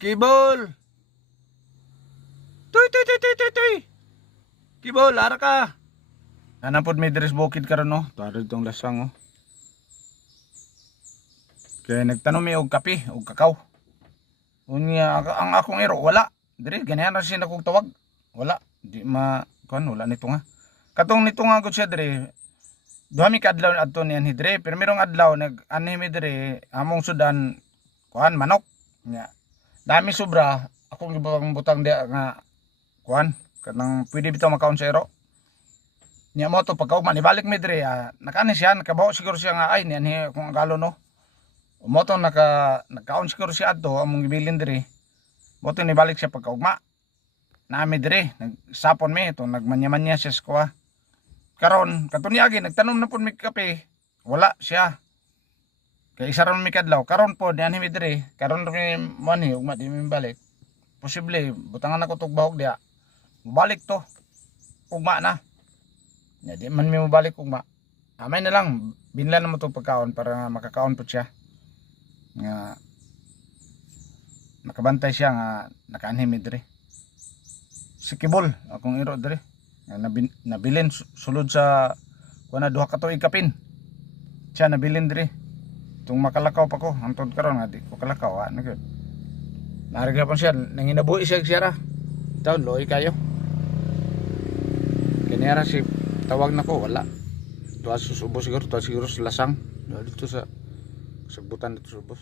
Kibol! Tuy, tuy, tuy, tuy, tuy, tuy! Kibol, lara ka! Anapod may dress bukid karon no? Tara itong lasang oh. Kaya nagtanong may og kape, og kakao. Unya, ang akong iro, wala. Dire, ganyan na siya kong tawag. Wala. Di wala nito nga. Katong nito nga gud siya dire. Duha mi kadlaw adto niyan hidre, pero merong adlaw nag-ani mi dire among sudan kuan manok. Nya. Dami sobra, akong gibutang dia nga kuan kanang pwede bitaw makaon sa iro. Nya mo to pagkaugma ni balik mi dire, nakani siya, nakabaw siguro siya nga ay niyan kung agalo no. Mo to nakaon siguro siya adto among gibilin dire. Mo to ni balik siya pagkaugma. Nami dire, nagsapon mi to nagmanya-manya siya sa kuha. Karon katunyagi nagtanom na pud mi kape, wala siya. Kay isa ron mi kadlaw, karon po diyan mi dire, karon mi money ugma di mi balik. Posible butangan ako tog bahog dia. Balik to. Ugma na. Ya di man mi mobalik ugma. Amay na lang binlan na mo to pagkaon para makakaon po siya. Nga nakabantay siya nga nakaanhi mi dire. Si Kibol akong iro dire. Nabilin sulod sa kuana duha ka tuig kapin. Siya nabilin dire. Tung makalakaw pa ko hangtod karon nga di ko kalakaw na gyud. Narga pa siya nanginabuhi siya ra. Taon loy kayo. Kaniara si tawag na ko wala. Tuwa susubos siguro, tuwa siguro sa lasang. Dito sa sagbutan dito subos.